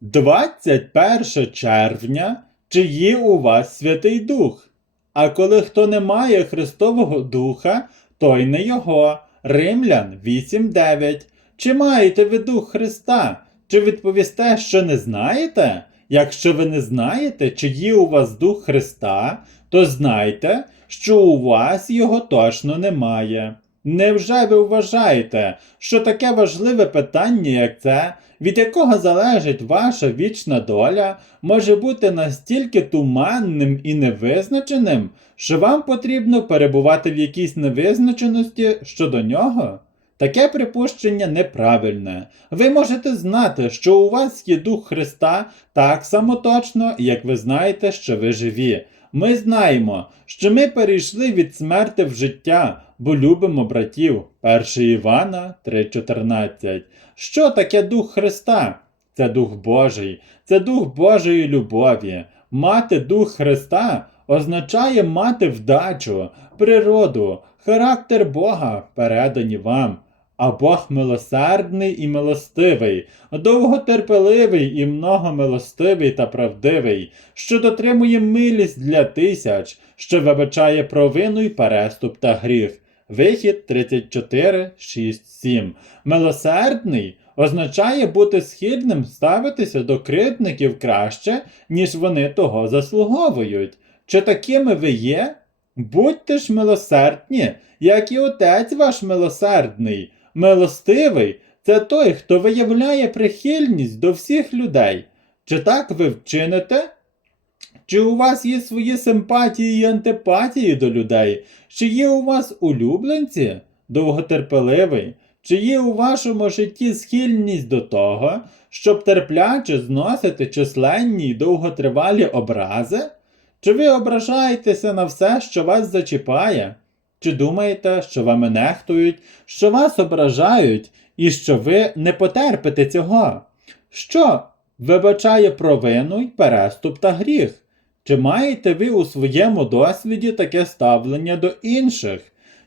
21 червня, чи є у вас Святий Дух? А коли хто не має Христового Духа, той не його. Римлян 8.9. Чи маєте ви Дух Христа? Чи відповісте, що не знаєте? Якщо ви не знаєте, чи є у вас Дух Христа, то знайте, що у вас його точно немає. Невже ви вважаєте, що таке важливе питання, як це, від якого залежить ваша вічна доля, може бути настільки туманним і невизначеним, що вам потрібно перебувати в якійсь невизначеності щодо нього? Таке припущення неправильне. Ви можете знати, що у вас є Дух Христа так само точно, як ви знаєте, що ви живі. Ми знаємо, що ми перейшли від смерти в життя, бо любимо братів. 1 Івана 3:14. Що таке Дух Христа? Це Дух Божий, це Дух Божої любові. Мати Дух Христа означає мати вдачу, природу, характер Бога, передані вам. А Бог милосердний і милостивий, довготерпеливий і многомилостивий та правдивий, що дотримує милість для тисяч, що вибачає провину й переступ та гріх. Вихід 34, 6, 7. Милосердний означає бути схильним ставитися до критників краще, ніж вони того заслуговують. Чи такими ви є? Будьте ж милосердні, як і отець ваш милосердний. Милостивий це той, хто виявляє прихильність до всіх людей. Чи так ви вчините? Чи у вас є свої симпатії і антипатії до людей? Чи є у вас улюбленці? Довготерпеливий? Чи є у вашому житті схильність до того, щоб терпляче зносити численні й довготривалі образи? Чи ви ображаєтеся на все, що вас зачіпає? Чи думаєте, що вами нехтують, що вас ображають і що ви не потерпите цього? Що вибачає провину й переступ та гріх? Чи маєте ви у своєму досвіді таке ставлення до інших?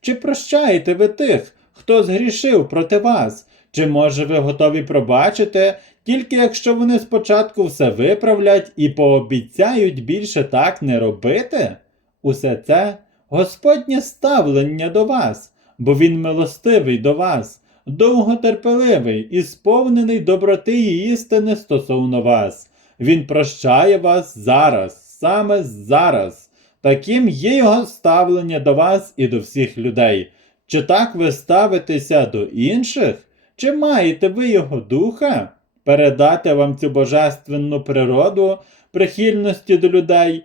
Чи прощаєте ви тих, хто згрішив проти вас? Чи може ви готові пробачити, тільки якщо вони спочатку все виправлять і пообіцяють більше так не робити? Усе це Господнє ставлення до вас, бо Він милостивий до вас, довготерпеливий і сповнений доброти і істини стосовно вас. Він прощає вас зараз, саме зараз. Таким є його ставлення до вас і до всіх людей. Чи так ви ставитеся до інших? Чи маєте ви його духа? Передати вам цю божественну природу, прихильності до людей,